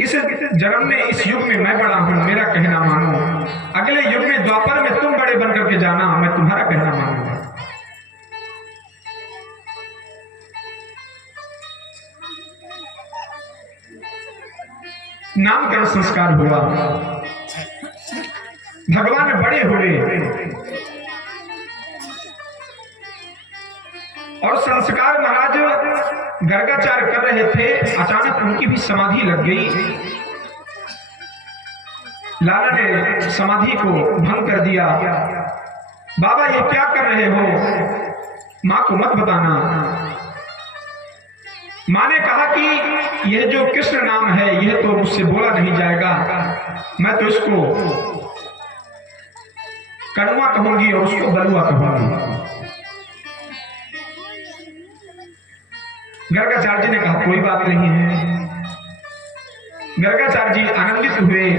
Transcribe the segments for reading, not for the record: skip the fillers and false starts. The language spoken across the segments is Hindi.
इस जन्म में, इस युग में मैं बड़ा हूं, मेरा कहना मानो। अगले युग में द्वापर में तुम बड़े बन करके जाना, मैं तुम्हारा कहना मानूंगा। नामकरण संस्कार हुआ, भगवान बड़े हुए और संस्कार महाराज गर्गाचार्य कर रहे थे। अचानक उनकी भी समाधि लग गई। लाला ने समाधि को भंग कर दिया। बाबा ये क्या कर रहे हो, मां को मत बताना। मां ने कहा कि यह जो कृष्ण नाम है यह तो मुझसे बोला नहीं जाएगा, मैं तो इसको कड़वा कहूंगी और उसको बलुआ कहूंगी। गर्गाचार्य जी ने कहा कोई बात नहीं है। गर्गाचार्य जी आनंदित हुए,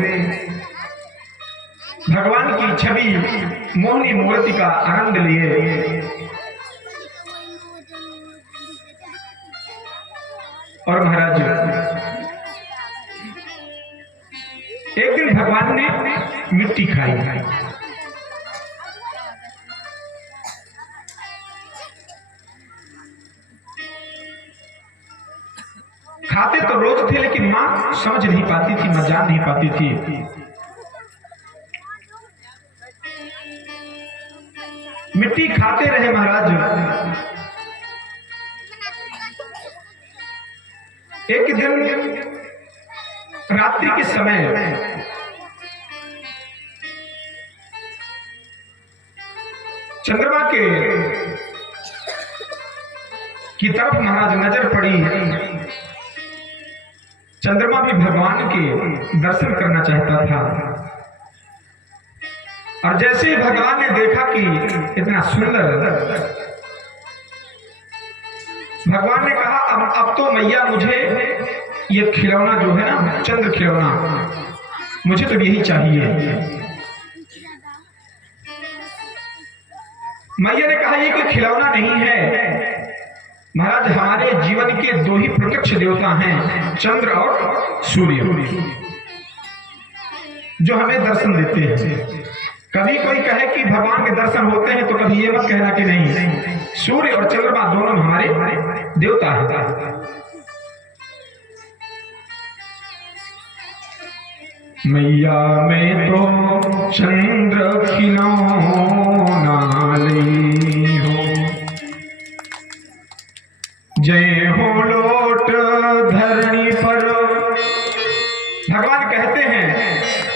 भगवान की छवि मोहनी मूर्ति का आनंद लिए और महाराज एक दिन भगवान ने मिट्टी खाई। खाते तो रोज थे, लेकिन मां समझ नहीं पाती थी, मां जान नहीं पाती थी। मिट्टी खाते रहे महाराज। एक दिन रात्रि के समय चंद्रमा की तरफ महाराज नजर पड़ी। चंद्रमा भी भगवान के दर्शन करना चाहता था और जैसे ही भगवान ने देखा कि इतना सुंदर, भगवान ने कहा अब तो मैया मुझे ये खिलौना जो है ना, चंद्र खिलौना, मुझे तो यही चाहिए। मैया ने कहा ये कोई खिलौना नहीं है महाराज, हमारे जीवन के दो ही प्रत्यक्ष देवता हैं, चंद्र और सूर्य, जो हमें दर्शन देते हैं। कभी कोई कहे कि भगवान के दर्शन होते हैं तो कभी ये मत कहना कि नहीं, सूर्य और चंद्रमा दोनों हमारे देवता हैं। मैया में तो चंद्र खिलौना ली हो, जय हो लोट धरणी पर। भगवान कहते हैं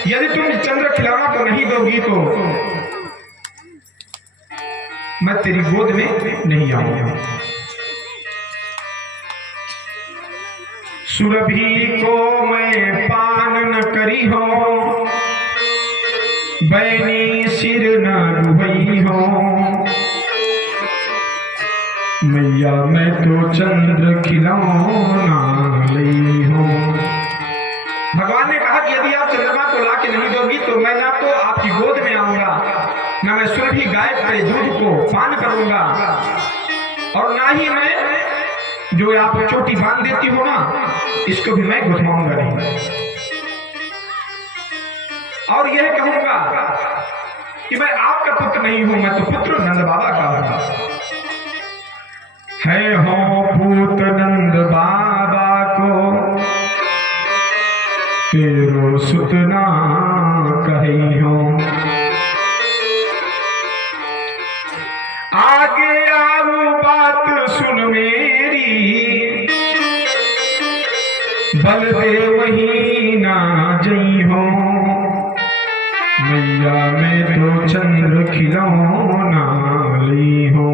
यदि तुम चंद्र खिलौना को नहीं दोगी तो मैं तेरी गोद में नहीं आऊंगा। सुरभि को मैं पान न करी हो, बैनी सिर न डुबई हो, मैया मैं तो चंद्र खिलौना ली हूं। भगवान ने कहा कि यदि आप चंद्रमा को ला के नहीं दोगी तो मैं ना तो आपकी गोद में आऊंगा, ना मैं सुरभि गाय के दूध को पान करूंगा, और ना ही मैं जो आप चोटी बांध देती हो ना, इसको भी मैं घुमाऊंगा नहीं। और यह कहूंगा कि मैं आपका पुत्र नहीं हूं, मैं तो पुत्र नंद बाबा का हूं। है हो पूत नंद बाबा को तेरो सुतना कही हो, आगे आओ बात सुन मेरी, बलदेव ही ना जई हो, मैया में तो चंद्र खिलौना ली हो।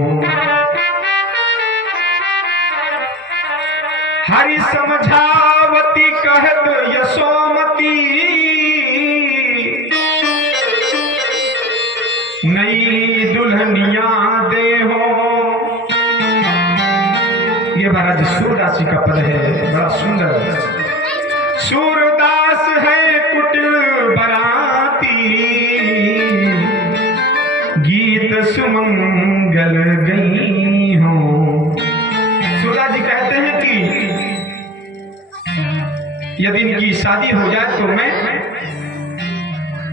हरि समझावती कहत यशोमती, नई दुल्हनिया दे हो। ये महाराज सूरदास जी का पद है, बड़ा सुंदर। सूरदास है कुटिल बराती, गीत सुमंगल गई हो। सूरदास जी कहते हैं कि यदि इनकी शादी हो जाए तो मैं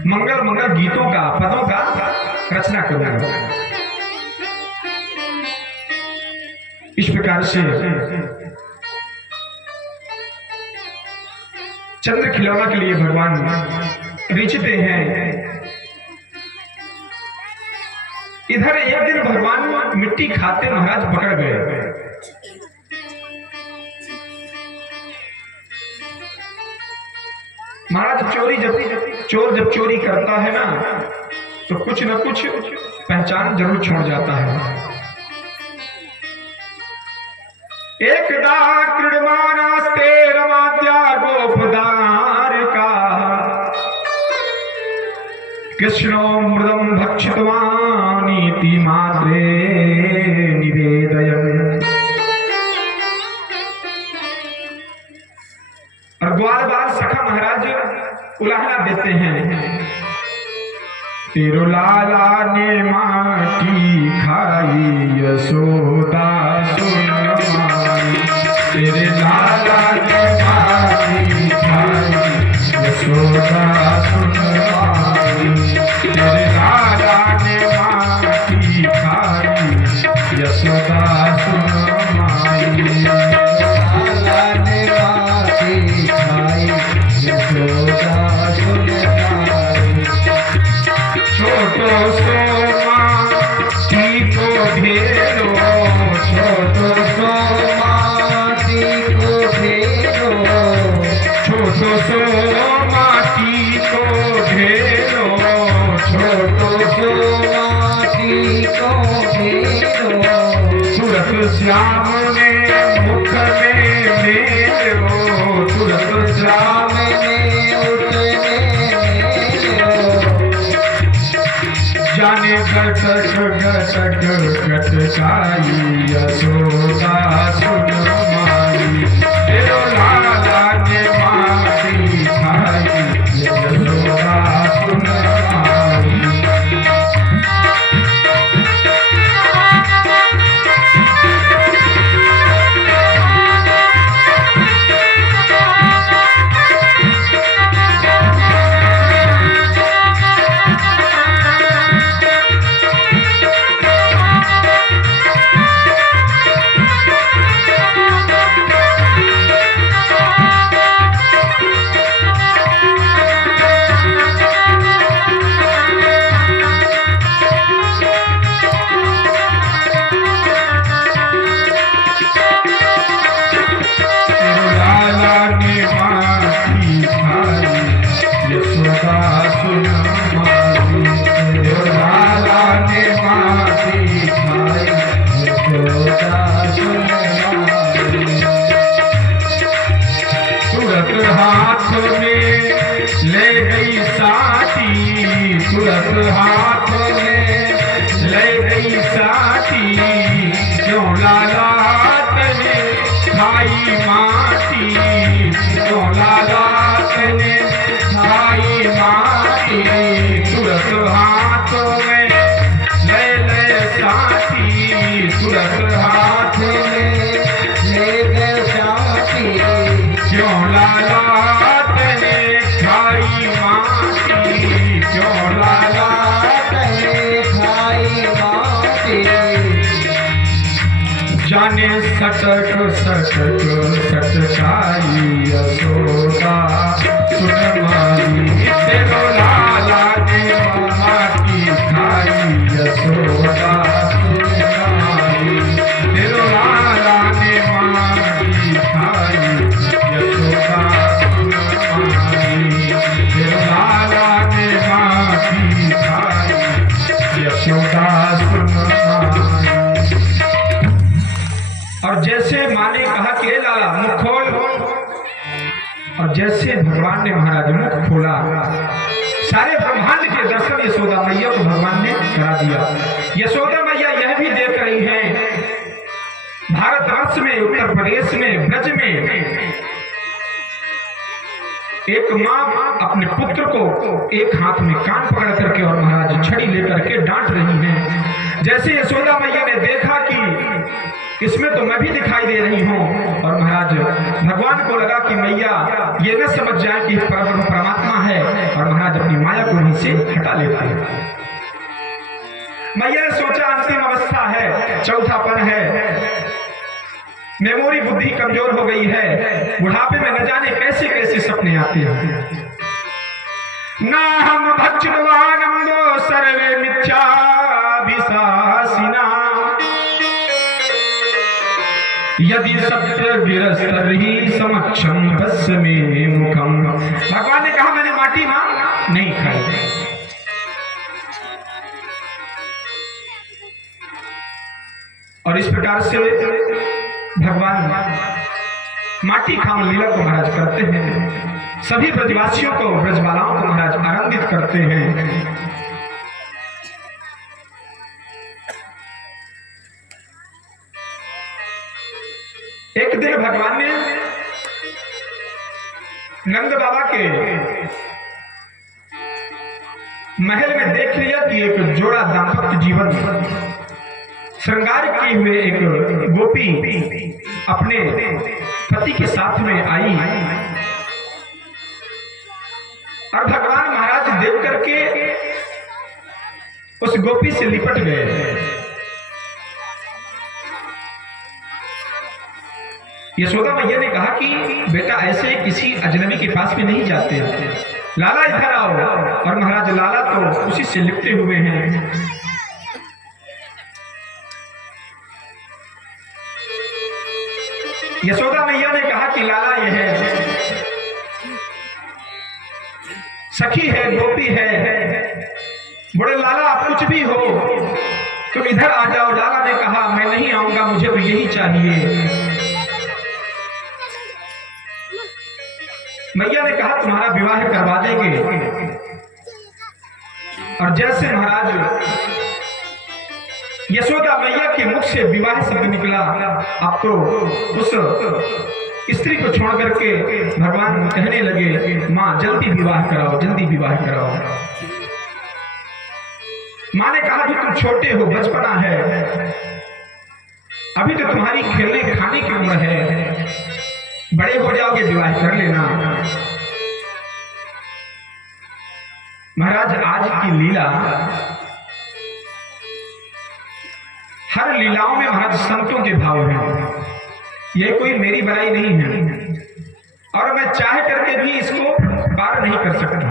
मंगल मंगल गीतों का, पदों का रचना करूंगा। इस प्रकार से चंद्र खिलौना के लिए भगवान रिचते हैं। इधर एक दिन भगवान मिट्टी खाते महाराज पकड़ गए। महाराज चोर जब चोरी करता है ना तो कुछ न कुछ पहचान जरूर छोड़ जाता है। एकदा क्रीडमानास्ते रमाद्या गोपदार का कृष्णो मृदम भक्षितवानीति मात्रे निवेदयन्। और ग्वाल बाल सखा महाराज उलाहना देते हैं। तेरो लाला ने माटी खाई यशोदा सुन माई, तेरे लाला ने माटी खाई यशोदा सुन माई, तेरे लाला ने माटी खाई यशोदा सुन माई, लाला ने माटी खाई यशोदा सुन माई। छोटो सो माटी को घेरो, छोटो सो माटी को घेरो, छोटो सो माटी को घेरो, छोटो सो माटी को घेरो। सूरत श्याम ने मुख में मेरो, सूरत श्याम ने उठने जाने गटक गटक गटकाई यशोदा सुन माई, तेरो लाला ने माटी खाई यशोदा सुन माई। हाथ में ले गई साथी, तुरंत हाथ में ले गई साथी, क्यों लाला तने खाई माटी, क्यों लाला तने खाई माटी। तुरंत हाथ में ले साथी, तुरंत हाथ में ले गए साथी, क्यों लाला तने खाई माटी, क्यों लाला तने खाई माटी। जाने सटक सटक सटकाई यशोदा सुन माई, तेरो लाला ने माटी खाई यशोदा सुन माई, तेरो लाला ने माटी खाई यशोदा सुन माई, तेरो लाला ने माटी खाई यशोदा सुन माई। और जैसे माँ ने कहा कि हे लाला मुख खोल, और जैसे भगवान ने महाराज मुख खोला, सारे ब्रह्मांड के दर्शन यशोदा मैया को भगवान ने करा दिया। यशोदा मैया यह भी देख रही हैं भारतवर्ष में, उत्तर प्रदेश में, ब्रज में एक माँ अपने पुत्र को एक हाथ में कान पकड़ करके और महाराज छड़ी लेकर के डांट रही हैं। जैसे यशोदा मैया ने देखा कि इसमें तो मैं भी दिखाई दे रही हूँ, और महाराज भगवान को लगा कि मैया ये न समझ जाए कि परमात्मा है, और महाराज अपनी माया को वहीं से हटा लेते हैं। मैया ने सोचा अंतिम अवस्था है, चौथापन है, मेमोरी बुद्धि कमजोर हो गई है, बुढ़ापे में न जाने कैसे कैसे सपने आते हैं। ना हम भक्षवानंदो सर्वे मिथ्याभिशासिना यदि सत्य गिरस्तरहि समक्षम भस्मे मुखम। भगवान ने कहा मैंने माटी मां नहीं खाई। और इस प्रकार से भगवान माटी खाम लीला को महाराज करते हैं। सभी ब्रजवासियों को, ब्रजबालाओं को महाराज आनंदित करते हैं। एक दिन भगवान ने नंद बाबा के महल में देख लिया कि एक जोड़ा दाम्पत्य जीवन श्रृंगार किए हुए एक गोपी अपने पति के साथ में आई, और भगवान महाराज देख करके उस गोपी से लिपट गए। यशोदा मैया ने कहा कि बेटा ऐसे किसी अजनबी के पास में नहीं जाते, लाला इधर आओ। और महाराज लाला तो उसी से लिपटे हुए हैं। यशोदा मैया ने कहा कि लाला यह है, सखी है, गोपी है, बड़े लाला आप कुछ भी हो तुम इधर आ जाओ। लाला ने कहा मैं नहीं आऊंगा, मुझे तो यही चाहिए। मैया ने कहा तुम्हारा विवाह करवा देंगे। और जैसे महाराज यशोदा मैया के मुख से विवाह शब्द निकला, अब तो उस स्त्री को छोड़ करके भगवान कहने लगे मां जल्दी विवाह कराओ, जल्दी विवाह कराओ। मां ने कहा कि तुम छोटे हो, बचपना है, अभी तो तुम्हारी खेलने खाने की उम्र है, बड़े हो जाओगे विवाह कर लेना। महाराज आज की लीला, हर लीलाओं में महाराज संतों के भाव हैं। यह कोई मेरी बनाई नहीं है, और मैं चाह करके भी इसको पार नहीं कर सकता।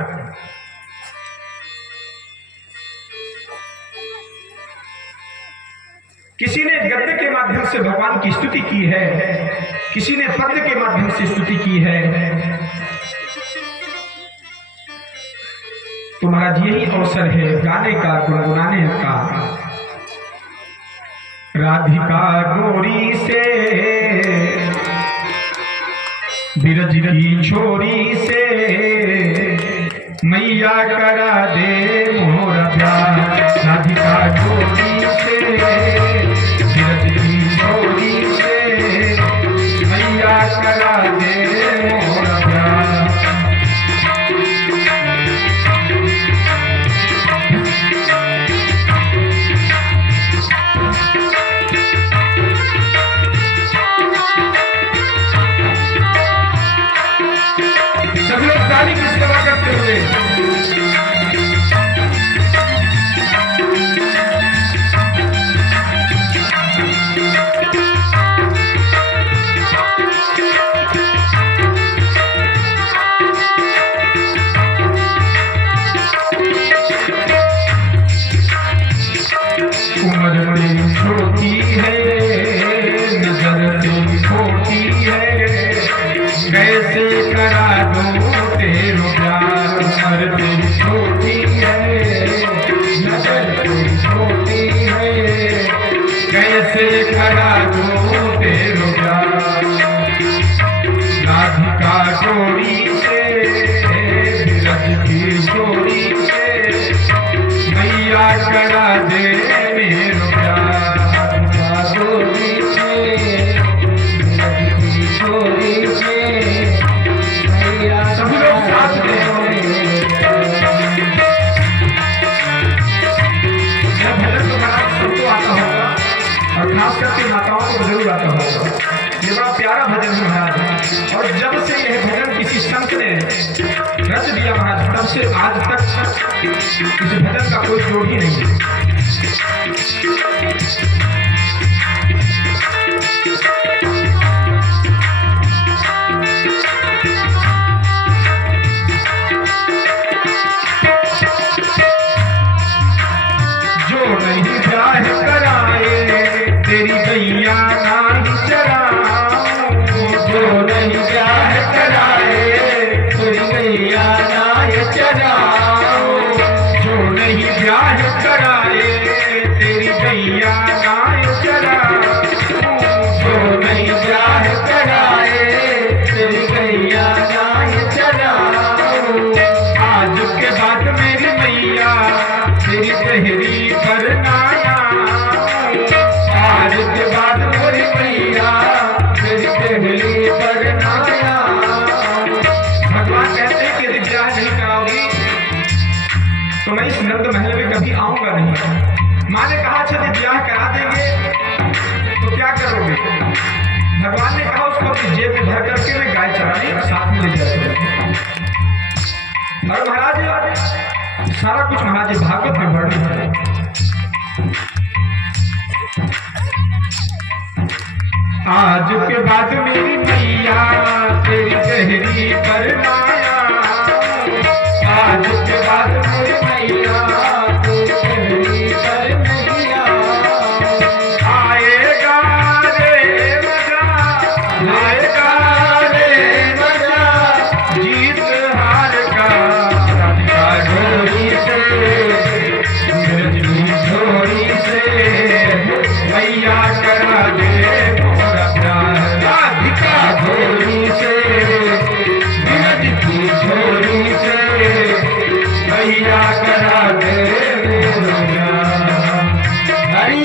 किसी ने गद्य के माध्यम से भगवान की स्तुति की है, किसी ने पद्य के माध्यम से स्तुति की है। तो महाराज यही अवसर है गाने का, गुनगुनाने का। राधिका गोरी से बिरज की छोरी से मैया करा दे मोर प्यार। राधिका गोरी से बिरज की छोरी से मैया करा दे मोर प्यार। सभी लोग ताली की सेवा करते हुए उम्र बड़ी छोटी है, नजर तेरी छोटी है, कैसे करा दो तेरो प्यार। उम्र तेरी छोटी है, नजर तेरी छोटी है, कैसे करा दो तेरो प्यार। राधिका गोरी से बिरज की छोरी से मैया करा दे मेरो प्यार। राधिका गोरी से बिरज की छोरी से मैया। सभी लोग साथ में भजन तो महाराज सबको आता होगा, और खास करके माताओं को जरूर आता होगा। ये बड़ा प्यारा भजन है महाराज। और जब से यह भजन किसी संत ने रच दिया महाराज, तब से आज तक इस भजन का कोई जोड़ ही नहीं है। जो नहीं ब्याह कराए तेरी गैया नाही चराऊं, जो नहीं ब्याह कराए तेरी गैया नाही चराऊं, जो नहीं ब्याह कराए तेरी गैया नाही चराऊं, जो नहीं ब्याह कराए तेरी गैया नाही चराऊं। आज के बाद मेरी मैया तेरी पहरी पर नाया, आज के बाद मेरी मैया तेरी पहरी पर नाया। भगवान कहते हैं कि यदि ब्याह नहीं कराओगी तो मैं इस नंद महल में कभी आऊंगा नहीं। माँ ने कहा अच्छा यदि ब्याह करा देंगे तो क्या करोगे? भगवान ने कहा उसको अपनी जेब में भर करके मैं गाय चराने साथ में ले जाऊंगा। और महाराज सारा कुछ महाराज भागवत में वर्णित है। आज के बाद मेरी मैया तेरी पहरी पर नाया, आज के बाद मेरी मैया तेरी पहरी पर नैया। आएगा रे मजा, आएगा रे मजा, जीत हार का झोरी से, झोरी से मैया करा दे मोरा प्यार, राधिका झोरी से, की झोरी से मैया करा दे मोरा प्यार। हरि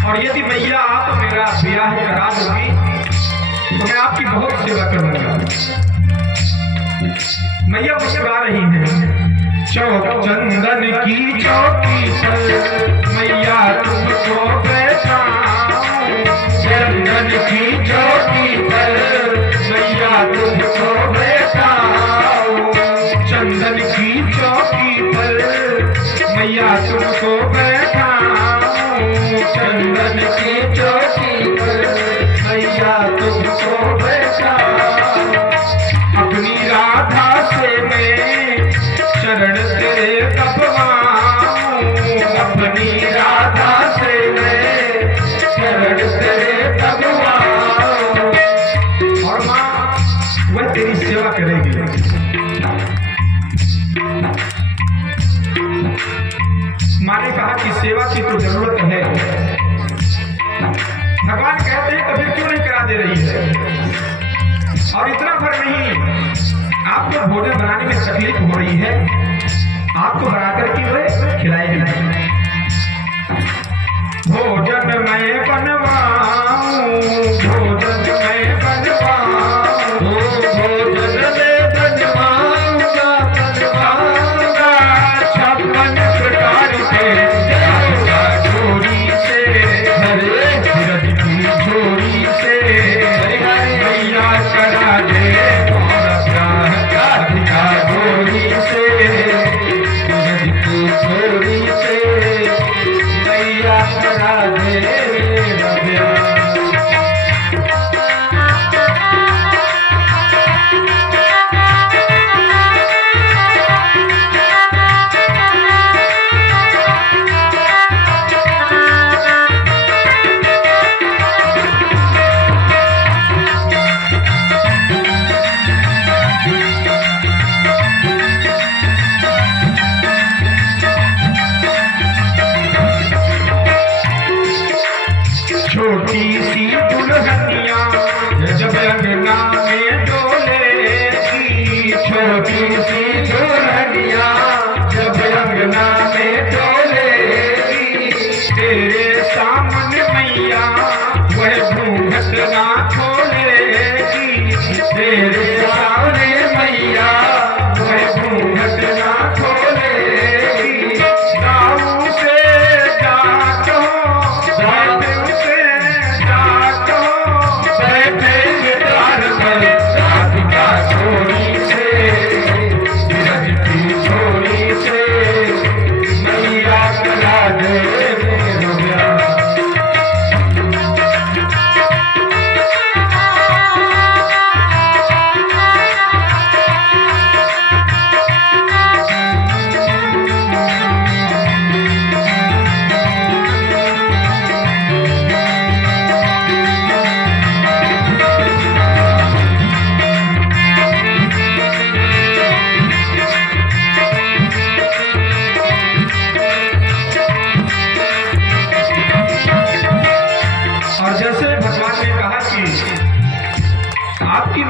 और यदि मैया आप मेरा ब्याह करा दोगी तो मैं आपकी बहुत सेवा करूंगा। मैया मुस्कुरा रही है। चौक चंदन की चौकी पर मैया तुमको बैठाऊं, चंदन की चौकी पर मैया तुमको बैठाऊं, चंदन की चौकी पर मैया तुमको बैठाऊं, चंदन की चौकी पर मैया तुमको बैठाऊं। अपनी राधा से मैं चरण तेरे दबवाऊं, अपनी राधा से मैं चरण तेरे दबवाऊं। और माँ वह तेरी सेवा करेगी। माँ ने कहा कि सेवा की तो जरूरत है। भगवान कहते हैं तो फिर क्यों नहीं करा दे रही है? और इतना भर नहीं, आपको भोजन बनाने में तकलीफ हो रही है, आपको बनाकर की वह खिलाएगी नहीं। भोजन मैं बनवाऊं, भोजन मैं बनवाऊं, भोजन मैं बनवाऊंगा, बनवाऊंगा 56 प्रकार से झोरी से, हरे धीरज की झोरी से मैया करा दे मोरा प्यार, राधिका झोरी से, धीरज की झोरी से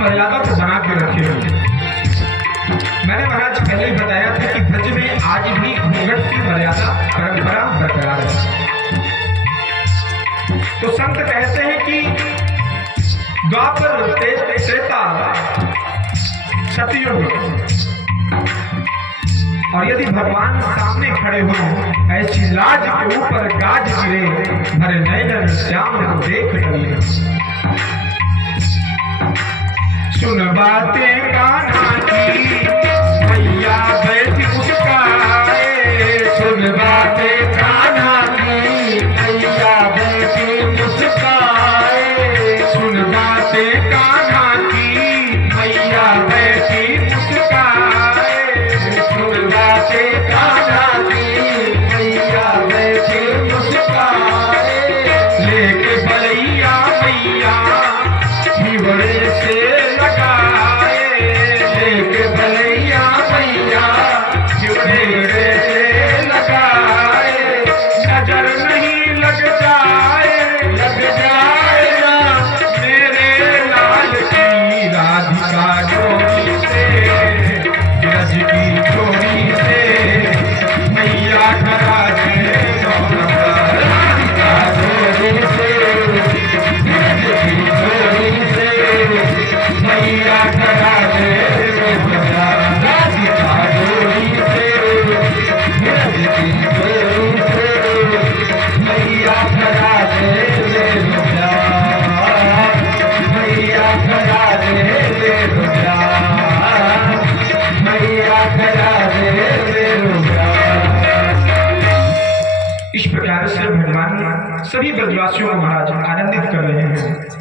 मर्यादा को बना के रखे हुए। मैंने महाराज पहले ही बताया था कि ब्रज में आज भी घूंघट की मर्यादा परंपरा बरकरार है। तो संत कहते हैं कि द्वापर, त्रेता, सतयुग, और यदि भगवान सामने खड़े हो, ऐसी लाज के ऊपर गाज गिरे, भरे नयन श्याम को देख लिए। सुन बातें कान्हा की, मैया बैठी मुस्काए। सुन बातें कान्हा की, मैया बैठी मुस्काए। सुन बातें कान्हा की, मैया बैठी मुस्काए। सुन बातें कान्हा की, मैया बैठी मुस्काए। लेके बलैया मैया हिवड़े से लगाए। लेके बलैया मैया हिवड़े से लगाए। नजर नहीं लग जाए ना मेरे लाल की राधिका डोरी से। ब्रज की डोरी से मैया करा दे राधिका डोरी से। ब्रज की डोरी से मैया करा दे राधिका डोरी से। ब्रज की डोरी से मैया करा दे मैया करा दे मैया करा दे। इस प्रकार से भगवान सभी ब्रजवासियों को महाराज आनंदित कर रहे हैं।